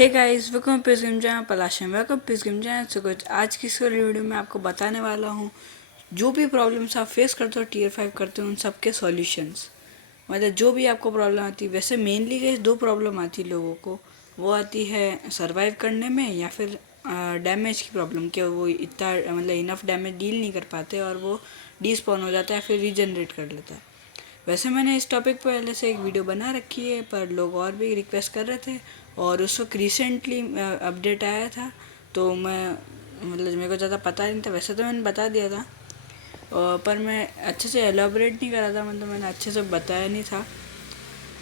Hey guys, welcome पे game जहाँ पलाशम welcome पे गेम जहाँ से कुछ आज की इस वीडियो में आपको बताने वाला हूँ जो भी प्रॉब्लम्स आप फेस करते हो टीयर 5 करते हो उन सब के सॉल्यूशंस। मतलब जो भी आपको प्रॉब्लम आती है, वैसे मेनली गाइस दो प्रॉब्लम आती है लोगों को। वो आती है सर्वाइव करने में या फिर डैमेज की प्रॉब्लम, कि वो इतना मतलब इनफ डैमेज डील नहीं कर पाते और वो डिस्पॉन हो जाता है फिर रीजनरेट कर लेता है। वैसे मैंने इस टॉपिक पर पहले से एक वीडियो बना रखी है, पर लोग और भी रिक्वेस्ट कर रहे थे और उस वक्त रिसेंटली अपडेट आया था, तो मैं मतलब मेरे को ज़्यादा पता नहीं था। वैसे तो मैंने बता दिया था पर मैं अच्छे से एलाबोरेट नहीं करा था, मतलब मैंने अच्छे से बताया नहीं था।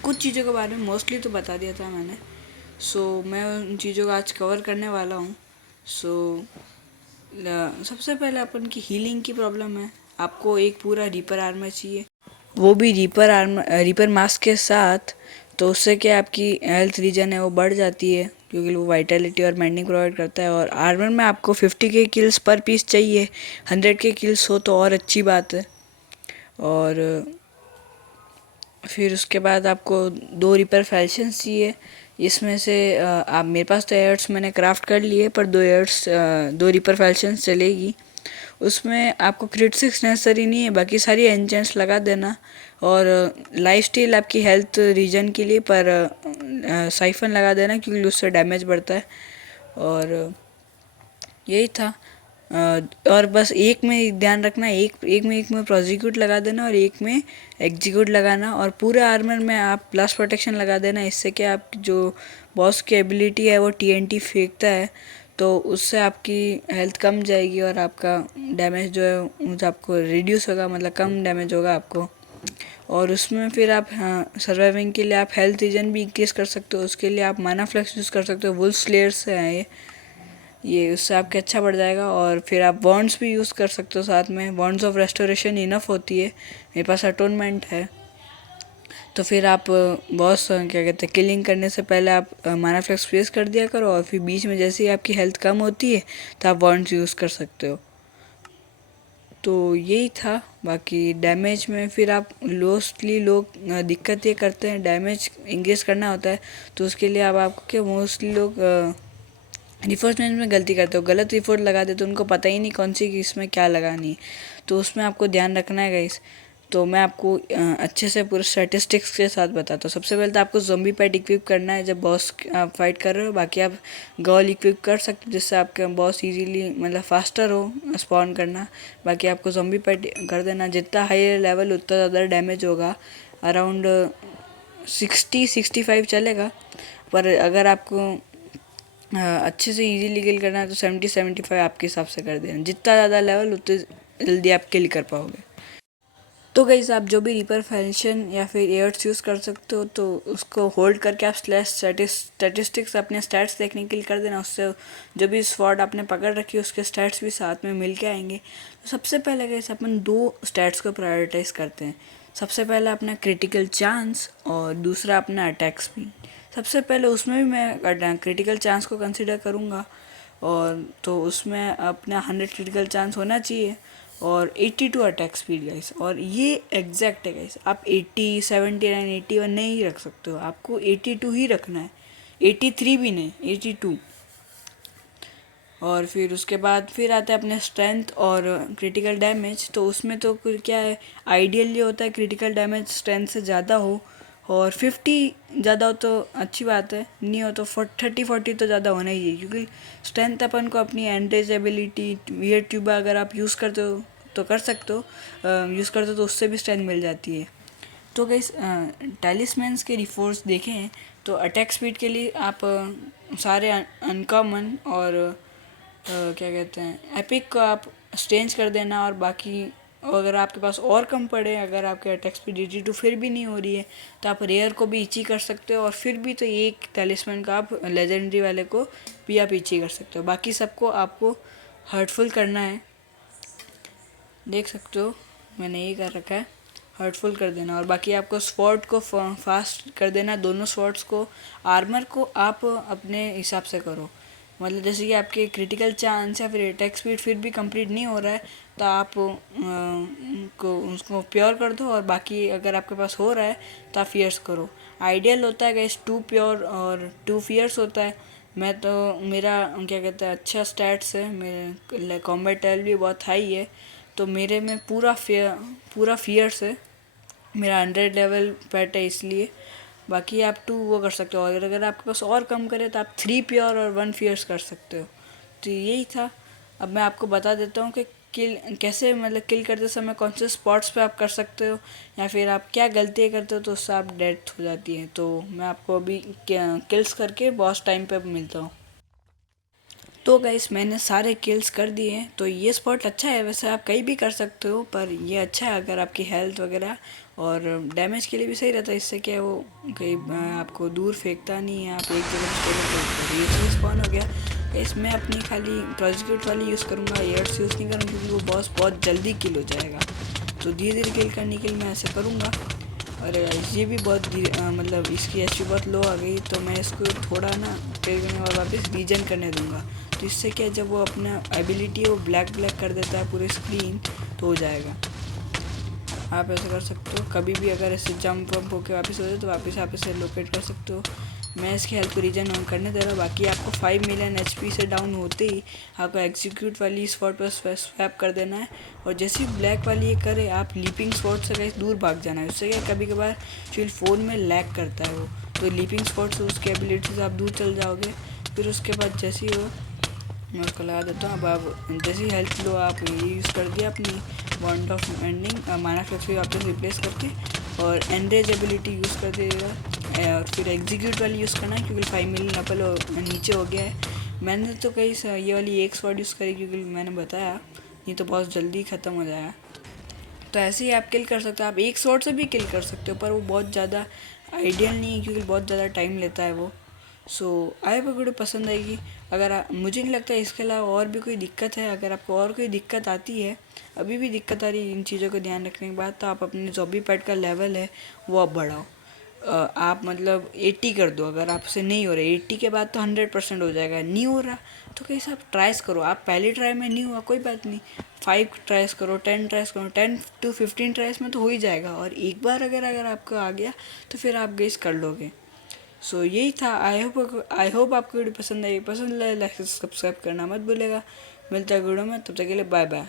कुछ चीज़ों के बारे में मोस्टली तो बता दिया था मैंने। सो मैं उन चीज़ों को आज कवर करने वाला हूँ। सो सबसे पहले अपन की हीलिंग की प्रॉब्लम है। आपको एक पूरा रीपर आर्मर चाहिए, वो भी रीपर मास्क के साथ। तो उससे क्या आपकी हेल्थ रीजन है वो बढ़ जाती है, क्योंकि वो वाइटलिटी और मेंडिंग प्रोवाइड करता है। और आर्मर में आपको 50 के किल्स पर पीस चाहिए, 100 के किल्स हो तो और अच्छी बात है। और फिर उसके बाद आपको दो रिपर फैल्शंस चाहिए। इसमें से आप मेरे पास तो एयर्स मैंने क्राफ्ट कर लिए, पर दो रिपर फैल्शंस चलेगी। उसमें आपको क्रिट 6 नेसेसरी नहीं है, बाकी सारी एंजेंट्स लगा देना। और लाइफ स्टील आपकी हेल्थ रीजन के लिए, पर साइफन लगा देना क्योंकि उससे डैमेज बढ़ता है। और यही था। और बस एक में ध्यान रखना, एक में प्रोजिक्यूट लगा देना और एक में एग्जीक्यूट लगाना। और पूरे आर्मर में आप प्लस प्रोटेक्शन लगा देना। इससे कि आप जो बॉस की एबिलिटी है वो टीएनटी फेंकता है, तो उससे आपकी हेल्थ कम जाएगी और आपका डैमेज जो है वो आपको रिड्यूस होगा, मतलब कम डैमेज होगा आपको। और उसमें फिर आप सर्वाइविंग के लिए आप हेल्थ रीजन भी इंक्रीज कर सकते हो। उसके लिए आप माना फ्लेक्स यूज़ कर सकते हो। वुल्फ स्लेयर से है ये उससे आपके अच्छा बढ़ जाएगा। और फिर आप बॉन्ड्स भी यूज़ कर सकते हो साथ में। बॉन्ड्स ऑफ रेस्टोरेशन इनफ होती है, मेरे पास अटोनमेंट है। तो फिर आप बॉस क्या कहते हैं किलिंग करने से पहले आप माना फ्लेक्स प्लेस कर दिया करो, और फिर बीच में जैसे ही आपकी हेल्थ कम होती है तो आप बॉन्ड्स यूज़ कर सकते हो। तो यही था। बाकी डैमेज में फिर आप मोस्टली लोग दिक्कत ये करते हैं, डैमेज इंक्रीज करना होता है तो उसके लिए अब आपको क्या मोस्टली लोग रिफोर्समेंट में गलती करते हो, गलत रिफोर्स लगा देते, तो उनको पता ही नहीं कौन सी इसमें क्या लगानी है। तो उसमें आपको ध्यान रखना है गाइस। तो मैं आपको अच्छे से पूरे स्टैटिस्टिक्स के साथ बताता हूँ। सबसे पहले तो आपको ज़ॉम्बी पैड इक्विप करना है जब बॉस आप फाइट कर रहे हो। बाकी आप गॉल इक्विप कर सकते हो जिससे आपका बॉस इजीली मतलब फास्टर हो स्पॉन करना। बाकी आपको ज़ॉम्बी पैड कर देना। जितना हाई लेवल उतना ज़्यादा डैमेज होगा। अराउंड 60-65 चलेगा, पर अगर आपको अच्छे से इजीली किल करना है तो 70-75 आपके हिसाब से कर देना। जितना ज़्यादा लेवल उतने जल्दी आप किल कर पाओगे। तो गाइस, आप जो भी रिपर फंक्शन या फिर एयर्स यूज़ कर सकते हो, तो उसको होल्ड करके आप स्लैश स्टैटिस्टिक्स अपने स्टैट्स देखने के लिए कर देना। उससे जो भी स्वॉर्ड आपने पकड़ रखी है उसके स्टैट्स भी साथ में मिल के आएंगे। तो सबसे पहले गाइस अपन दो स्टैट्स को प्रायोरिटाइज करते हैं। सबसे पहला अपना क्रिटिकल चांस और दूसरा अपना अटैक स्पीड। सबसे पहले उसमें भी मैं क्रिटिकल चांस को कंसिडर करूँगा, और तो उसमें अपना 100 क्रिटिकल चांस होना चाहिए और 82 अटैक स्पीड गाइस। और ये एग्जैक्ट है गाइस, आप 80, 79, 81 नहीं रख सकते हो, आपको 82 ही रखना है। 83 भी नहीं, 82। और फिर उसके बाद फिर आता है अपने स्ट्रेंथ और क्रिटिकल डैमेज। तो उसमें तो क्या है, आइडियल ये होता है क्रिटिकल डैमेज स्ट्रेंथ से ज़्यादा हो, और 50 ज़्यादा हो तो अच्छी बात है, नहीं हो तो 30-40 तो ज़्यादा होना ही है। क्योंकि स्ट्रेंथ अपन को अपनी एंड्रेज एबिलिटी वियर ट्यूबा अगर आप यूज़ करते हो तो कर सकते हो, यूज़ करते हो तो उससे भी स्ट्रेंथ मिल जाती है। तो गाइस, टैलिस्मैन्स के रिफोर्स देखें तो अटैक स्पीड के लिए आप सारे अनकॉमन और क्या कहते हैं एपिक को आप स्ट्रेंज कर देना। और बाकी अगर आपके पास और कम पड़े, अगर आपके अटैक स्पीड 82 फिर भी नहीं हो रही है, तो आप रेयर को भी इची कर सकते हो। और फिर भी तो एक टैलिस्मैन का आप लेजेंडरी वाले को भी आप इची कर सकते हो। बाकी सबको आपको हर्टफुल करना है, देख सकते हो मैंने ये कर रखा है, हर्टफुल कर देना। और बाकी आपको स्वॉर्ड को फास्ट कर देना, दोनों स्वॉर्ड्स को। आर्मर को आप अपने हिसाब से करो, मतलब जैसे कि आपके क्रिटिकल चांस या फिर अटैक स्पीड फिर भी कंप्लीट नहीं हो रहा है तो आप को उसको प्योर कर दो। और बाकी अगर आपके पास हो रहा है तो आप फियर्स करो। आइडियल होता है गाइस 2 प्योर और 2 फियर्स होता है। मैं तो मेरा क्या कहते हैं अच्छा स्टैट्स है, मेरे कॉम्बैट टेल भी बहुत हाई है, तो मेरे में पूरा फियर्स है, मेरा 100 लेवल पेट है इसलिए। बाकी आप 2 वो कर सकते हो, और अगर आपके पास और कम करे तो आप 3 प्योर और 1 फियर्स कर सकते हो। तो यही था। अब मैं आपको बता देता हूँ कि किल कैसे मतलब किल करते समय कौन से स्पॉट्स पे आप कर सकते हो, या फिर आप क्या गलतियाँ करते हो तो उससे आप डेथ हो जाती है। तो मैं आपको अभी किल्स करके बॉस टाइम पे मिलता हूँ। तो गाइस मैंने सारे किल्स कर दिए हैं। तो ये स्पॉट अच्छा है, वैसे आप कहीं भी कर सकते हो, पर ये अच्छा है अगर आपकी हेल्थ वगैरह और डैमेज के लिए भी सही रहता है। इससे क्या है वो कहीं आपको दूर फेंकता नहीं है, आप एक जगह पे स्टेबल फेंकते हो। ये चीज़ स्पॉन हो गया। इसमें अपनी खाली प्रोजिक्यूट वाली यूज़ करूँगा, एयर्स यूज़ नहीं करूँगा क्योंकि वो बॉस बहुत जल्दी किल हो जाएगा। तो धीरे धीरे किल करने के लिए मैं ऐसे करूँगा। अरे गाइस ये भी बहुत मतलब इसकी एचपी बहुत लो आ गई, तो मैं इसको थोड़ा ना किल करने और वापस रीजन करने दूंगा। तो इससे क्या जब वो अपना एबिलिटी है वो ब्लैक ब्लैक कर देता है पूरी स्क्रीन, तो हो जाएगा। आप ऐसे कर सकते हो, कभी भी अगर ऐसे जंप वंप होकर वापस हो जाए तो वापस आप इसे लोकेट कर सकते हो। मैं इसकी हेल्थ को रीजन ऑन करने दे रहा हूँ। बाकी आपको 5 मिलियन एचपी से डाउन होते ही आपको एग्जीक्यूट वाली स्पॉट पर स्वैप कर देना है, और जैसे ही ब्लैक वाली ये करे आप लीपिंग स्पॉट से कहीं दूर भाग जाना है। उससे क्या कभी कभार फिर फ़ोन में लैग करता है वो, तो लीपिंग स्पॉट से उसकी एबिलिटी से आप दूर चल जाओगे। फिर उसके बाद जैसे ही वो मैं उसको लगा देता हूँ। अब आप जैसी हेल्थ लो आप ये यूज़ कर दिया अपनी बॉन्ड ऑफ एंडिंग माना फ्लेक्स भी वापस रिप्लेस करके, और एनरेज एबिलिटी यूज़ कर देगा, और फिर एग्जीक्यूट वाली यूज़ करना है क्योंकि 5 मिलियन अपल नीचे हो गया है। मैंने तो कई ये वाली एक स्वॉर्ड यूज़ करी क्योंकि मैंने बताया नहीं तो बहुत जल्दी ख़त्म हो जाएगा। तो ऐसे ही आप किल कर सकते हो, आप एक शॉट से भी किल कर सकते हो, पर वो बहुत ज़्यादा आइडियल नहीं है क्योंकि बहुत ज़्यादा टाइम लेता है वो। सो आई होप वीडियो पसंद आएगी। अगर मुझे नहीं लगता इसके अलावा और भी कोई दिक्कत है, अगर आपको और कोई दिक्कत आती है, अभी भी दिक्कत आ रही है इन चीज़ों का ध्यान रखने के बाद, तो आप अपने ज़ॉम्बी पैड का लेवल है वो आप बढ़ाओ। आप मतलब 80 कर दो, अगर आपसे नहीं हो रहा 80 के बाद तो 100% हो जाएगा। नहीं हो रहा तो कैसे आप ट्राइस करो, आप पहले ट्राई में नहीं हुआ कोई बात नहीं, 5 ट्राइस करो, 10 ट्राइस करो, 10 to 15 ट्राइस में तो हो ही जाएगा, और एक बार अगर आपको आ गया तो फिर आप गेस कर लोगे। सो यही था। आई होप आपको वीडियो पसंद आई। पसंद आए लाइक सब्सक्राइब करना मत भूलेगा। मिलता है वीडियो में, तब तक के लिए बाय बाय।